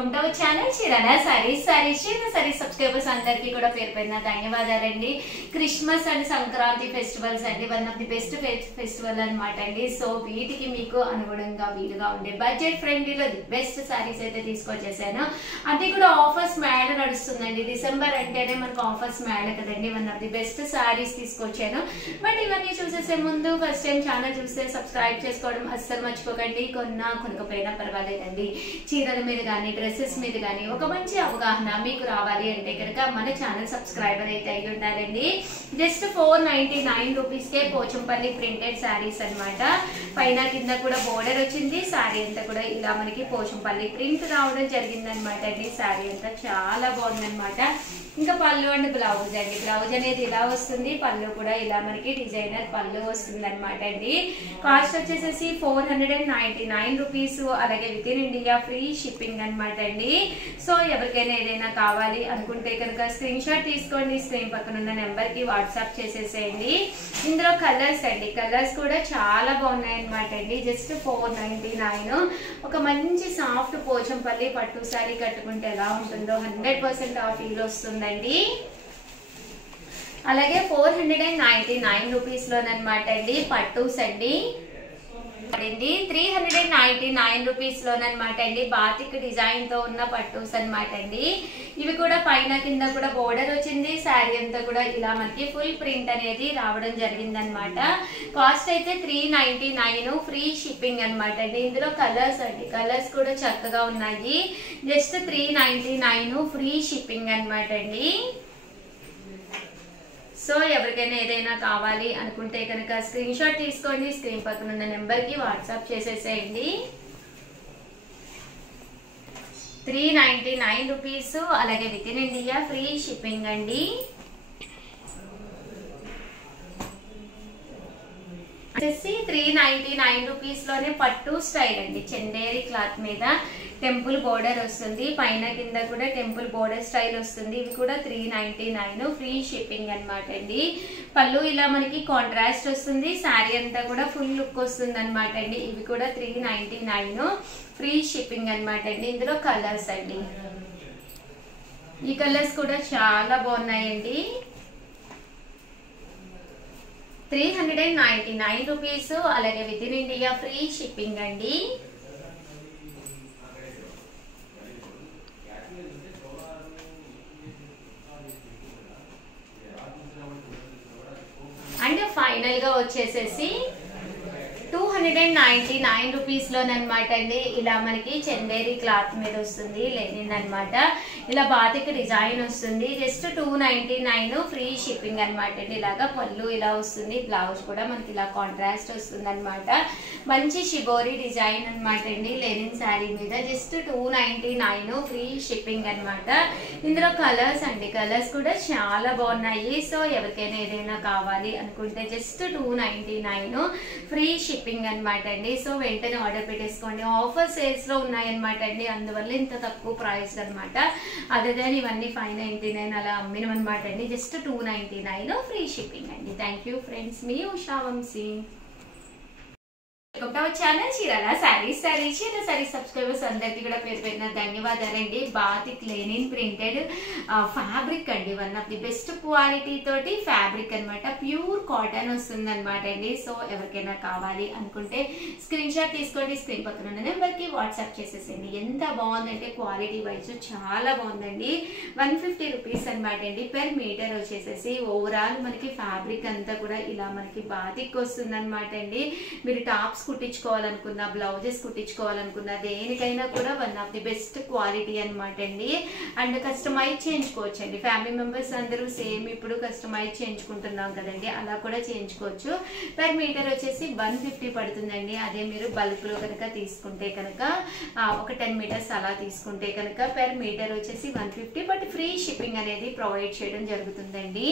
Welcome to our channel Chirala sarees subscribers అందరికీ కూడా పేరు పేరున ధన్యవాదాలండి. క్రిస్మస్ అండ్ సంక్రాంతి ఫెస్టివల్స్ అండి, one of the best festival అనమాట అండి. సో వీటికి మీకు అనుగుణంగా వీలుగా ఉండే బడ్జెట్ ఫ్రెండ్లీలో ది బెస్ట్ సారీస్ అయితే తీసుకొచ్చేసాను. అది కూడా ఆఫర్స్ మేళ నడుస్తుందండి. డిసెంబర్ అంటేనే మనకు ఆఫర్స్ మేళ కదండి. One of the best saris తీసుకొచ్చాను. బట్ ఇవన్నీ చూసేసే ముందు ఫస్ట్ టైం ఛానల్ చూస్తే సబ్స్క్రైబ్ చేసుకోవడం అస్సలు మర్చిపోకండి. కొనకపోయినా పర్వాలేదండి. చీరల మీద కానీ డ్రెస్సెస్ మీద కానీ ఒక మంచి అవగాహన మీకు రావాలి అంటే కనుక మన ఛానల్ సబ్స్క్రైబర్ అయితే అయ్యి ఉండాలండి. జస్ట్ 499 రూపీస్ కే పోచంపల్లి ప్రింటెడ్ శారీస్ అనమాట. పైన కింద కూడా బోర్డర్ వచ్చింది. శారీ అంతా కూడా ఇలా మనకి పోచంపల్లి ప్రింట్ రావడం జరిగింది అనమాట అండి. శారీ అంతా చాలా బాగుందనమాట. ఇంకా పళ్ళు అండ్ బ్లౌజ్ అండి. బ్లౌజ్ అనేది ఇలా వస్తుంది, పళ్ళు కూడా ఇలా మనకి డిజైనర్ పళ్ళు వస్తుంది అనమాట అండి. కాస్ట్ వచ్చేసేసి 499 రూపీస్. అలాగే within India free shipping అనమాట అండి. సో ఎవరికైనా ఏదైనా కావాలి అనుకుంటే కనుక స్క్రీన్ షాట్ తీసుకోండి. స్క్రీన్ పక్కన ఉన్న నెంబర్ కి వాట్సాప్ చేసేసేయండి. ఇందులో కలర్స్ అండి, కలర్స్ కూడా చాలా బాగున్నాయి అనమాట అండి. జస్ట్ 499. ఒక మంచి సాఫ్ట్ పోచంపల్లి పట్టు సారీ కట్టుకుంటే ఎలా ఉంటుందో 100% ఆ ఫీల్ వస్తుందండి. అలాగే 499 రూపీస్ లోనమాట అండి పట్టూస్ అండి. 399 రూపీస్ లోనమాట అండి. బాతిక్ డిజైన్ తో ఉన్న పట్టూస్ అనమాట అండి. ఇవి కూడా పైన కింద కూడా బోర్డర్ వచ్చింది. శారీ అంతా కూడా ఇలా మనకి ఫుల్ ప్రింట్ అనేది రావడం జరిగింది అనమాట. కాస్ట్ అయితే 399 ఫ్రీ షిప్పింగ్ అనమాట అండి. ఇందులో కలర్స్ అండి, కలర్స్ కూడా చక్కగా ఉన్నాయి. జస్ట్ 399 ఫ్రీ షిప్పింగ్ అనమాట అండి. సో ఎవరికైనా ఏదైనా కావాలి అనుకుంటే కనుక స్క్రీన్ షాట్ తీసుకోండి. స్క్రీన్ పక్కన ఉన్న నెంబర్ కి వాట్సాప్ చేసేసేయండి. 399 రూపీస్. అలాగే within India free shipping అండి. వచ్చేసి 399 రూపీస్ లోనే పట్టు స్టైల్ అండి. చందేరి క్లాత్ మీద టెంపుల్ బోర్డర్ వస్తుంది. పైన కింద కూడా టెంపుల్ బోర్డర్ స్టైల్ వస్తుంది. ఇవి కూడా 399 ఫ్రీ షిప్పింగ్ అనమాట అండి. పళ్ళు ఇలా మనకి కాంట్రాస్ట్ వస్తుంది. శారీ అంతా కూడా ఫుల్ లుక్ వస్తుంది అనమాట అండి. ఇవి కూడా 399 ఫ్రీ షిప్పింగ్ అనమాట అండి. ఇందులో కలర్స్ అండి, ఈ కలర్స్ కూడా చాలా బాగున్నాయండి. 399 రూపీస్. అలాగే within India free shipping అండి. అండ్ ఫైనల్ గా వచ్చేసేసి 299 రూపీస్ లోనమాట అండి. ఇలా మనకి చందేరి క్లాత్ మీద వస్తుంది, లెనిన్ అనమాట. ఇలా బాతిక్ డిజైన్ వస్తుంది. జస్ట్ 299 ఫ్రీ షిప్పింగ్ అనమాట అండి. ఇలాగా పళ్ళు ఇలా వస్తుంది. బ్లౌజ్ కూడా మనకి ఇలా కాంట్రాస్ట్ వస్తుంది అనమాట. మంచి షిబోరి డిజైన్ అనమాట అండి. లెనిన్ శారీ మీద జస్ట్ 299 ఫ్రీ షిప్పింగ్ అనమాట. ఇందులో కలర్స్ అండి, కలర్స్ కూడా చాలా బాగున్నాయి. సో ఎవరికైనా ఏదైనా కావాలి అనుకుంటే జస్ట్ 299 ఫ్రీ షిప్పింగ్ అనమాట అండి. సో వెంటనే ఆర్డర్ పెట్టేసుకోండి. ఆఫర్ సేల్స్ లో ఉన్నాయన్నమాట అండి. అందువల్ల ఇంత తక్కువ ప్రైస్ అనమాట. అదే దాని ఇవన్నీ 599 అలా అమ్మినం అనమాట అండి. జస్ట్ 299 ఫ్రీ షిప్పింగ్ అండి. థ్యాంక్ యూ ఫ్రెండ్స్, మీ ఉషా వంశీ. ఛానల్ చీరాల సారీస్ సబ్స్క్రైబర్స్ అందరికి కూడా పేరు పేరున ధన్యవాదాలండి. బాతిక్ లెనిన్ ప్రింటెడ్ ఫ్యాబ్రిక్ అండి. One of the best quality తోటి ఫ్యాబ్రిక్ అనమాట. ప్యూర్ కాటన్ వస్తుంది అనమాట అండి. సో ఎవరికైనా కావాలి అనుకుంటే స్క్రీన్ షాట్ తీసుకోండి. స్క్రీన్ పక్కన ఉన్న నెంబర్ కి వాట్సాప్ చేసేసేయండి. ఎంత బాగుందంటే క్వాలిటీ వైజ్ చాలా బాగుందండి. 150 రూపీస్ అనమాట అండి పెర్ మీటర్ వచ్చేసేసి. ఓవరాల్ మనకి ఫ్యాబ్రిక్ అంతా కూడా ఇలా మనకి బాతిక్ వస్తుంది అనమాట అండి. మీరు టాప్స్ కుట్టించుకోవాలనుకున్నా, బ్లౌజెస్ కుట్టించుకోవాలనుకున్నా, దేనికైనా కూడా one of the best quality అనమాట అండి. అండ్ కస్టమైజ్ చేయించుకోవచ్చు అండి. ఫ్యామిలీ మెంబర్స్ అందరూ సేమ్ ఇప్పుడు కస్టమైజ్ చేయించుకుంటున్నాం కదండి, అలా కూడా చేయించుకోవచ్చు. పర్ మీటర్ వచ్చేసి 150 పడుతుందండి. అదే మీరు బల్క్ లో కనుక తీసుకుంటే కనుక ఒక 10 మీటర్స్ అలా తీసుకుంటే కనుక పర్ మీటర్ వచ్చేసి 150. బట్ ఫ్రీ షిప్పింగ్ అనేది ప్రొవైడ్ చేయడం జరుగుతుందండి.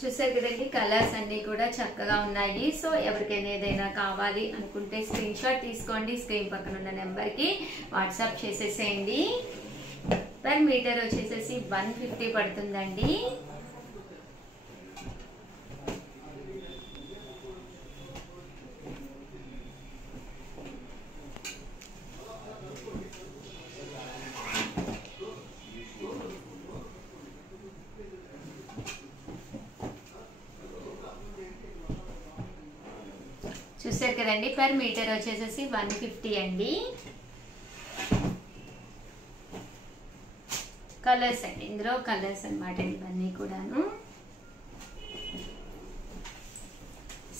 చూసారు కదండి, కలర్స్ అన్ని కూడా చక్కగా ఉన్నాయి. సో ఎవరికైనా ఏదైనా కావాలి అనుకుంటే స్క్రీన్ షాట్ తీసుకోండి. స్క్రీన్ పక్కన ఉన్న నెంబర్ కి వాట్సాప్ చేసేసేయండి. పర్ మీటర్ వచ్చేసేసి 150 పడుతుందండి. కదండి, పర్ మీటర్ వచ్చేసేసి 150 అండి. కలర్స్ అండి, ఇందులో కలర్స్ అన్నమాట ఇవన్నీ కూడాను.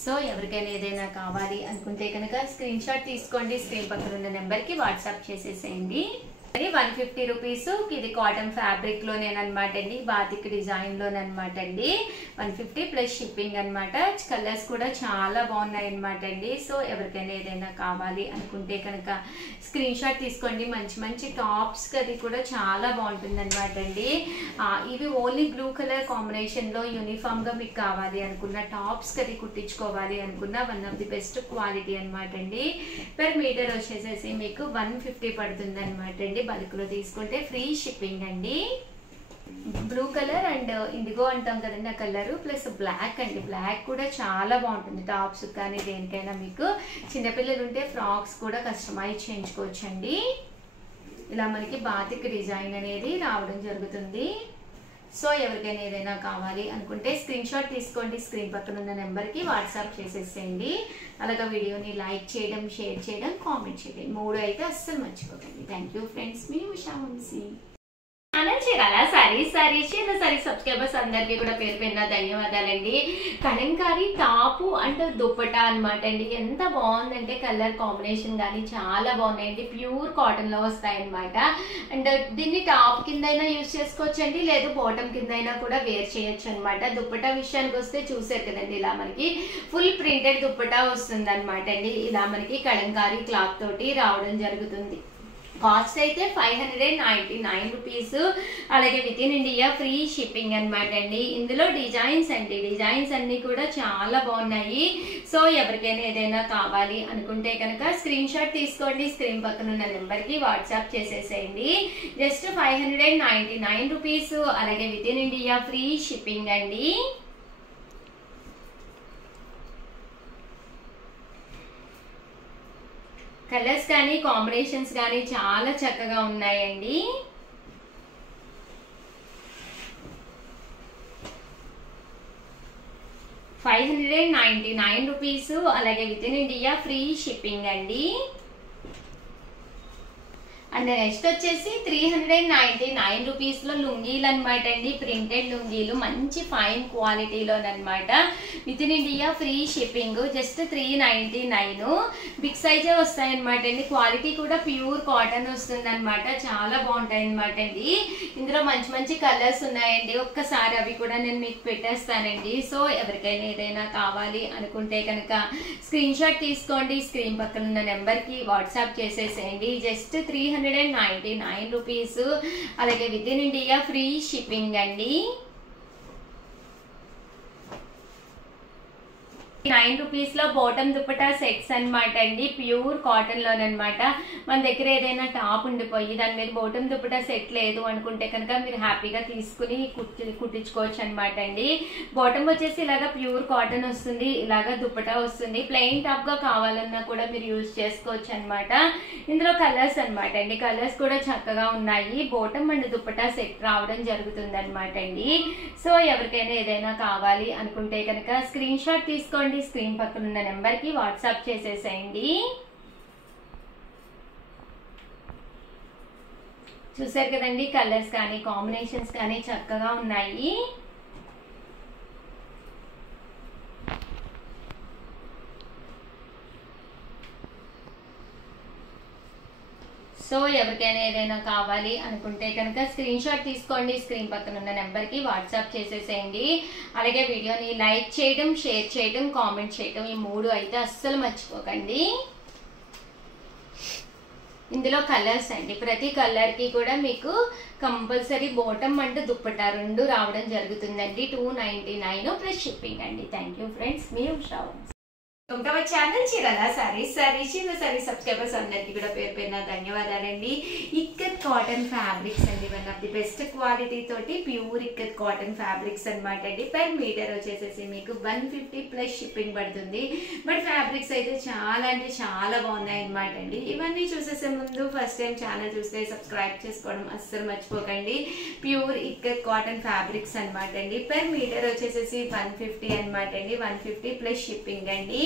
సో ఎవరికైనా ఏదైనా కావాలి అనుకుంటే కనుక స్క్రీన్ షాట్ తీసుకోండి, స్క్రీన్ పక్కన ఉన్న నెంబర్కి వాట్సాప్ చేసేసేయండి. 150 రూపీస్. ఇది కాటన్ ఫ్యాబ్రిక్ లోనేనమాట అండి, బాతిక్ డిజైన్ లోనమాట అండి. 150 ప్లస్ షిప్పింగ్ అనమాట. కలర్స్ కూడా చాలా బాగున్నాయి అనమాట అండి. సో ఎవరికైనా ఏదైనా కావాలి అనుకుంటే కనుక స్క్రీన్ షాట్ తీసుకోండి. మంచి మంచి టాప్స్ అది కూడా చాలా బాగుంటుంది అనమాట అండి. ఇవి ఓన్లీ బ్లూ కలర్ కాంబినేషన్ లో యూనిఫామ్ గా మీకు కావాలి అనుకున్న టాప్స్ అది కుట్టించుకోవాలి అనుకున్న one of the best quality అనమాట అండి. పర్ మీటర్ వచ్చేసేసి మీకు 150 పడుతుంది అనమాట అండి. బల్క్ లో తీసుకుంటే ఫ్రీ షిప్పింగ్ అండి. బ్లూ కలర్ అండ్ ఇండిగో అంటాం కదండి, ఆ కలర్ ప్లస్ బ్లాక్ అండి. బ్లాక్ కూడా చాలా బాగుంటుంది టాప్స్ కానీ దేనికైనా. మీకు చిన్నపిల్లలు ఉంటే ఫ్రాక్స్ కూడా కస్టమైజ్ చేయించుకోవచ్చు అండి. ఇలా మనకి బాతిక్ డిజైన్ అనేది రావడం జరుగుతుంది. సో ఎవరికైనా ఏదైనా కావాలి అనుకుంటే స్క్రీన్ షాట్ తీసుకోండి, స్క్రీన్ పక్కన ఉన్న నెంబర్కి వాట్సాప్ చేసేసేయండి. అలాగే వీడియోని లైక్ చేయడం, షేర్ చేయడం, కామెంట్ చేయడం 3 అయితే అస్సలు మర్చిపోకండి. థ్యాంక్ యూ ఫ్రెండ్స్, మీ ఉషా వంశీ. చీరాల సారీస్ సబ్స్క్రైబర్స్ అందరికీ కూడా పేరు పేరున ధన్యవాదాలండి. కలంకారీ టాపు అండ్ దుప్పటా అనమాట అండి. ఎంత బాగుందంటే కలర్ కాంబినేషన్ కానీ చాలా బాగున్నాయండి. ప్యూర్ కాటన్ లో వస్తాయి అనమాట. అండ్ దీన్ని టాప్ కింద అయినా యూజ్ చేసుకోవచ్చు అండి, లేదు బాటమ్ కింద అయినా కూడా వేర్ చేయొచ్చు అనమాట. దుప్పటా విషయానికి వస్తే చూసారు కదండి, ఇలా మనకి ఫుల్ ప్రింటెడ్ దుప్పటా వస్తుంది అనమాట అండి. ఇలా మనకి కలంకారీ క్లాత్ తోటి రావడం జరుగుతుంది. కాస్ట్ అయితే 599 రూపీస్. అలాగే within India free shipping అనమాట అండి. ఇందులో డిజైన్స్ అండి, డిజైన్స్ అన్ని కూడా చాలా బాగున్నాయి. సో ఎవరికైనా ఏదైనా కావాలి అనుకుంటే కనుక స్క్రీన్ షాట్ తీసుకోండి, స్క్రీన్ పక్కన ఉన్న నెంబర్కి వాట్సాప్ చేసేసేయండి. Just 599 rupees. అలాగే within India free shipping అండి. కలర్స్ కానీ కాంబినేషన్స్ కానీ చాలా చక్కగా ఉన్నాయండి. ₹599. అలాగే within India free shipping అండి. అండ్ నెక్స్ట్ వచ్చేసి 399 రూపీస్ లో లుంగీలు అనమాట అండి. ప్రింటెడ్ లుంగీలు మంచి ఫైన్ క్వాలిటీలోనమాట. Within India free shipping. Just 399. Big సైజే వస్తాయి అనమాట అండి. క్వాలిటీ కూడా ప్యూర్ కాటన్ వస్తుంది అనమాట. చాలా బాగుంటాయి అనమాట అండి. ఇందులో మంచి మంచి కలర్స్ ఉన్నాయండి. ఒక్కసారి అవి కూడా నేను మీకు పెట్టేస్తానండి. సో ఎవరికైనా ఏదైనా కావాలి అనుకుంటే కనుక స్క్రీన్ షాట్ తీసుకోండి, స్క్రీన్ పక్కన ఉన్న నెంబర్ కి వాట్సాప్ చేసేసేయండి. Just 399 rupees. అలాగే within India free shipping అండి. 9 రూపీస్ లో బాటమ్ దుపట్టా సెట్స్ అనమాట అండి. ప్యూర్ కాటన్ లోనమాట. మన దగ్గర ఏదైనా టాప్ ఉండిపోయి దాని మీద బాటమ్ దుపట్టా సెట్ లేదు అనుకుంటే కనుక మీరు హ్యాపీగా తీసుకుని కుట్టించుకోవచ్చు అనమాట అండి. బాటమ్ వచ్చేసి ఇలాగా ప్యూర్ కాటన్ వస్తుంది, ఇలాగా దుపట్టా వస్తుంది. ప్లెయిన్ టాప్ గా కావాలన్నా కూడా మీరు యూజ్ చేసుకోవచ్చు అనమాట. ఇందులో కలర్స్ అనమాట అండి. కలర్స్ కూడా చక్కగా ఉన్నాయి. బాటమ్ అండ్ దుపట్టా సెట్ రావడం జరుగుతుంది అనమాట అండి. సో ఎవరికైనా ఏదైనా కావాలి అనుకుంటే కనుక స్క్రీన్ షాట్ తీసుకోండి, స్క్రీన్ పక్కన ఉన్న నెంబర్ కి వాట్సాప్ చేసేసేయండి. చూసారు కదండి, కలర్స్ కానీ కాంబినేషన్స్ కానీ చక్కగా ఉన్నాయి. సో ఎవరికైనా ఏదైనా కావాలి అనుకుంటే కనుక స్క్రీన్ షాట్ తీసుకోండి, స్క్రీన్ పక్కన ఉన్న నెంబర్ కి వాట్సాప్ చేసేసేయండి. అలాగే వీడియోని లైక్ చేయడం, షేర్ చేయడం, కామెంట్ చేయడం ఈ 3 అయితే అస్సలు మర్చిపోకండి. ఇందులో కలర్స్ అండి. ప్రతి కలర్ కి కూడా మీకు కంపల్సరీ బాటమ్ అండ్ దుప్పట్టా 2 రావడం జరుగుతుందండి. 299 ప్లస్ షిప్పింగ్ అండి. థ్యాంక్ యూ ఫ్రెండ్స్, మీ ఉషా. ఛానల్ చీరాల సారీస్ సబ్స్క్రైబర్స్ అందరికి కూడా పేరు పేరున ధన్యవాదాలండి. ఇక్కత్ కాటన్ ఫ్యాబ్రిక్స్ అండి. One of the best quality తోటి ప్యూర్ ఇక్కత్ కాటన్ ఫ్యాబ్రిక్స్ అనమాట అండి. పర్ మీటర్ వచ్చేసేసి మీకు 150 ప్లస్ షిప్పింగ్ పడుతుంది. బట్ ఫ్యాబ్రిక్స్ అయితే చాలా అంటే చాలా బాగున్నాయి అనమాట అండి. ఇవన్నీ చూసేసే ముందు ఫస్ట్ టైం ఛానల్ చూస్తే సబ్స్క్రైబ్ చేసుకోవడం అస్సలు మర్చిపోకండి. ప్యూర్ ఇక్కత్ కాటన్ ఫ్యాబ్రిక్స్ అనమాట అండి. పర్ మీటర్ వచ్చేసేసి 150 అనమాట అండి. 150 ప్లస్ షిప్పింగ్ అండి.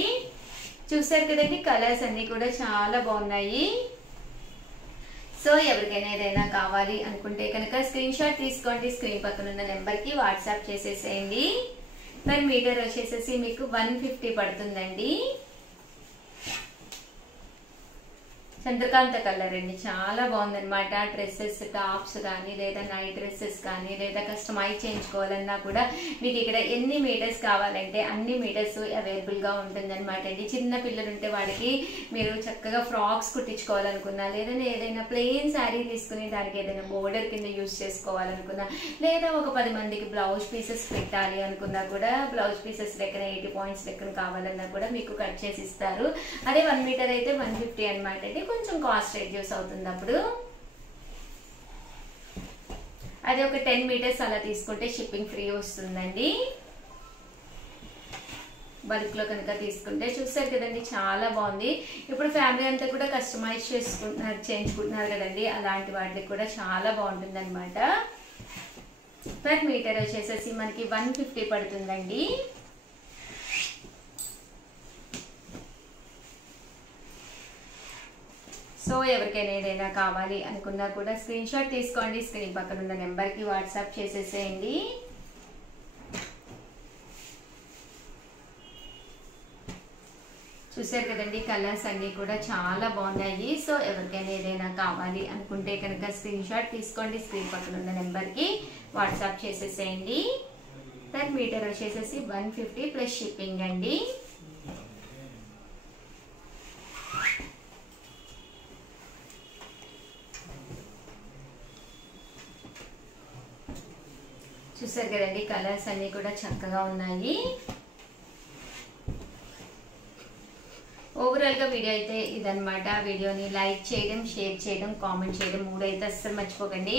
చూసారు కదండి, కలర్స్ అన్ని కూడా చాలా బాగున్నాయి. సో ఎవరికైనా ఏదైనా కావాలి అనుకుంటే కనుక స్క్రీన్ షాట్ తీసుకోండి, స్క్రీన్ పక్కన ఉన్న నెంబర్ కి వాట్సాప్ చేసేసేయండి. మరి మీటర్ వచ్చేసేసి మీకు 150 పడుతుందండి. చంద్రకాంత కలర్ అండి, చాలా బాగుందన్నమాట. డ్రెస్సెస్, టాప్స్ కానీ లేదా నైట్ డ్రెస్సెస్ కానీ లేదా కస్టమైజ్ చేయించుకోవాలన్నా కూడా మీకు ఇక్కడ ఎన్ని మీటర్స్ కావాలంటే అన్ని మీటర్స్ అవైలబుల్ గా ఉంటుందన్నమాట అండి. చిన్న పిల్లలు ఉంటే వాడికి మీరు చక్కగా ఫ్రాక్స్ కుట్టించుకోవాలనుకున్నా, లేదా ఏదైనా ప్లెయిన్ శారీ తీసుకుని దానికి ఏదైనా బోర్డర్ కింద యూజ్ చేసుకోవాలనుకున్నా, లేదా ఒక 10 మందికి బ్లౌజ్ పీసెస్ పెట్టాలి అనుకున్నా కూడా బ్లౌజ్ పీసెస్ లెక్కన 80 పాయింట్స్ లెక్కన కావాలన్నా కూడా మీకు కట్ చేసి ఇస్తారు. అదే 1 మీటర్ అయితే 150 అనమాట అండి. కొంచెం కాస్ట్ రెడ్యూస్ అవుతుంది. అప్పుడు అదే ఒక 10 మీటర్స్ అలా తీసుకుంటే షిప్పింగ్ ఫ్రీ వస్తుందండి. బల్క్ లో కనుక తీసుకుంటే చూసారు కదండి, చాలా బాగుంది. ఇప్పుడు ఫ్యామిలీ అంతా కూడా కస్టమైజ్ చేయించుకుంటున్నారు కదండి, అలాంటి వాటికి కూడా చాలా బాగుంటుంది అనమాట. పర్ మీటర్ వచ్చేసేసి మనకి 150 పడుతుందండి. సో ఎవరికైనా ఏదైనా కావాలి అనుకున్నా కూడా స్క్రీన్ షాట్ తీసుకోండి, స్క్రీన్ పక్కన ఉన్న నెంబర్ కి వాట్సాప్ చేసేసేయండి. చూసారు కదండి, కలర్స్ అన్ని కూడా చాలా బాగున్నాయి. సో ఎవరికైనా ఏదైనా కావాలి అనుకుంటే కనుక స్క్రీన్ షాట్ తీసుకోండి, స్క్రీన్ పక్కన ఉన్న నెంబర్ కి వాట్సాప్ చేసేసేయండి. పర్ మీటర్ వచ్చేసేసి 150 ప్లస్ షిప్పింగ్ అండి. చూసారు కదండి, కలర్స్ అన్ని కూడా చక్కగా ఉన్నాయి. ఓవరాల్ గా వీడియో అయితే ఇదనమాట. వీడియోని లైక్ చేయడం, షేర్ చేయడం, కామెంట్ చేయడం 3 అయితే అస్సలు మర్చిపోకండి.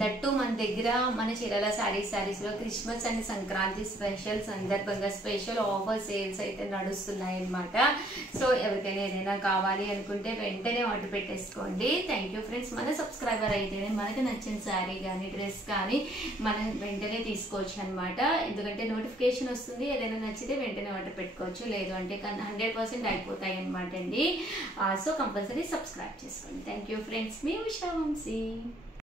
దట్టు మన దగ్గర మన చీరాల సారీస్ లో క్రిస్మస్ అండ్ సంక్రాంతి స్పెషల్ సందర్భంగా స్పెషల్ ఆఫర్ సేల్స్ అయితే నడుస్తున్నాయి అనమాట. సో ఎవరికైనా ఏదైనా కావాలి అనుకుంటే వెంటనే ఆర్డర్ పెట్టేసుకోండి. Thank you friends. మన సబ్స్క్రైబర్ అయితేనే మనకు నచ్చిన శారీ కానీ డ్రెస్ కానీ మనం వెంటనే తీసుకోవచ్చు అనమాట. ఎందుకంటే నోటిఫికేషన్ వస్తుంది, ఏదైనా నచ్చితే వెంటనే ఆర్డర్ పెట్టుకోవచ్చు, లేదు అంటే 100% అయిపోతాయి అనమాట అండి. సో కంపల్సరీ సబ్స్క్రైబ్ చేసుకోండి. థ్యాంక్ యూ ఫ్రెండ్స్, మీ ఉషా వంశీ.